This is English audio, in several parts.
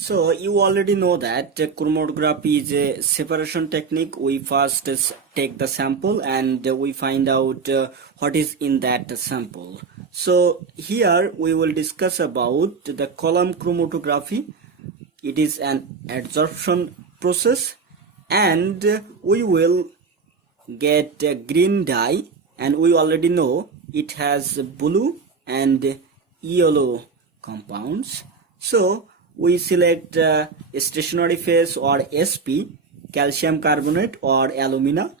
So you already know that chromatography is a separation technique. We first take the sample and we find out what is in that sample. So here we will discuss about the column chromatography. It is an adsorption process, and we will get a green dye, and we already know it has blue and yellow compounds. So we select stationary phase or SP, calcium carbonate or alumina,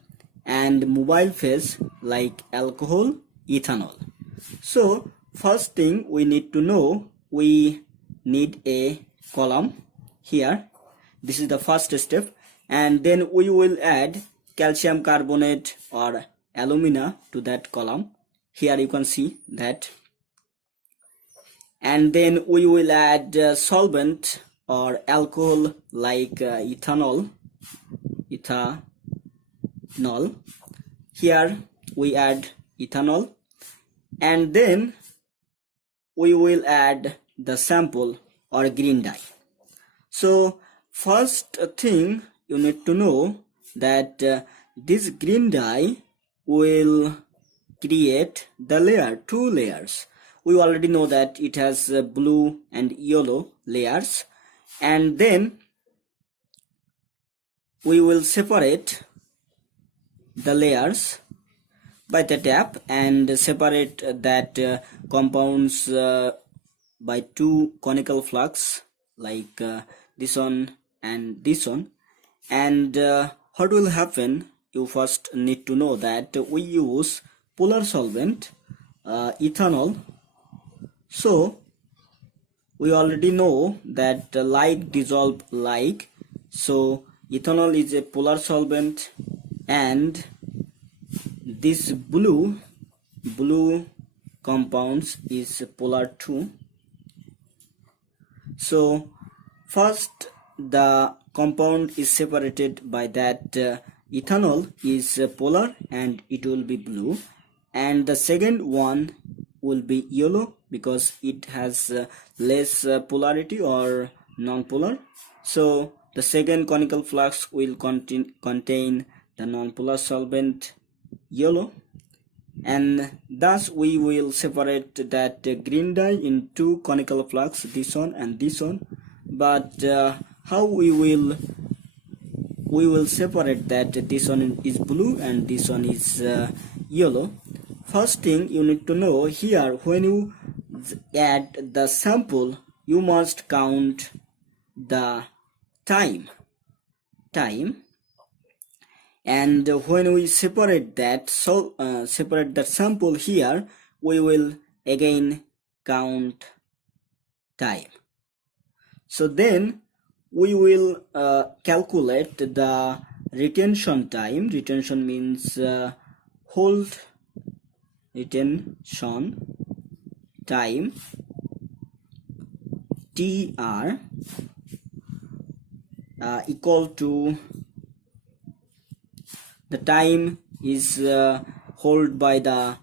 and mobile phase like alcohol, ethanol. So first thing we need to know, we need a column here. This is the first step, and then we will add calcium carbonate or alumina to that column. Here you can see that, and then we will add solvent or alcohol like ethanol. Here we add ethanol, and then we will add the sample or green dye. So first thing you need to know that this green dye will create the layer, two layers. We already know that it has blue and yellow layers, and then we will separate the layers by the tap and separate that compounds by two conical flux like this one and this one. And what will happen, you first need to know that we use polar solvent, ethanol. So we already know that like dissolve like, so ethanol is a polar solvent, and this blue compounds is polar too. So first the compound is separated by that ethanol is polar and it will be blue, and the second one will be yellow because it has less polarity or non-polar. So the second conical flux will contain the non-polar solvent yellow, and thus we will separate that green dye in two conical flux, this one and this one. But how we will separate that this one is blue and this one is yellow? First thing you need to know, here when you add the sample, you must count the time, and when we separate that, separate that sample here, we will again count time. So then we will calculate the retention time. Retention means hold retention time, TR, equal to the time is held by the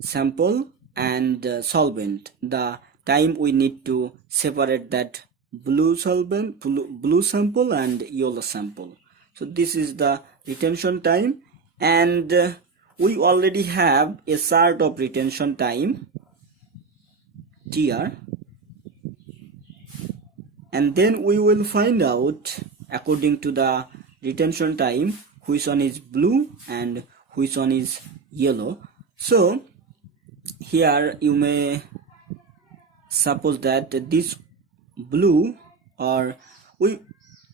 sample and solvent, the time we need to separate that blue sample and yellow sample. So this is the retention time, and we already have a sort of retention time, TR, and then we will find out according to the retention time which one is blue and which one is yellow. So here you may suppose that this blue, or we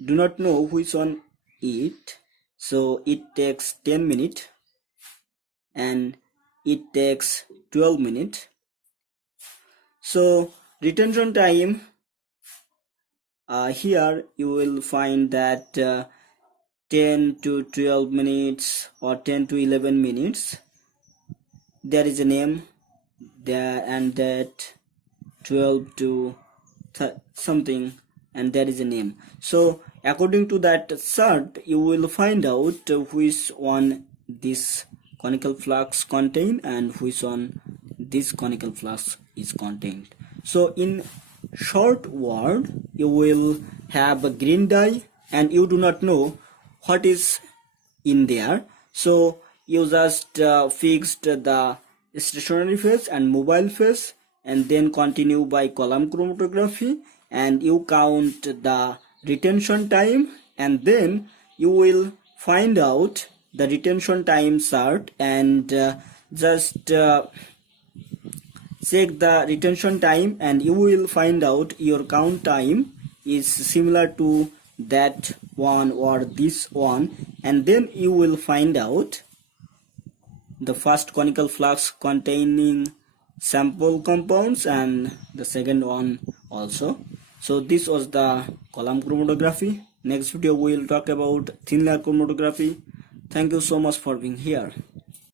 do not know which one it, so it takes 10 minutes and it takes 12 minutes. So retention time, here you will find that 10 to 12 minutes or 10 to 11 minutes, there is a name there, and that 12 to something, and there is a name. So according to that chart, you will find out which one this conical flux contain and which one this conical flux is contained. So in short word, you will have a green dye and you do not know what is in there. So you just fixed the stationary phase and mobile phase, and then continue by column chromatography, and you count the retention time, and then you will find out the retention time chart, and just check the retention time, and you will find out your count time is similar to that one or this one, and then you will find out the first conical flux containing sample compounds and the second one also. So this was the column chromatography. Next video we will talk about thin layer chromatography. Thank you so much for being here.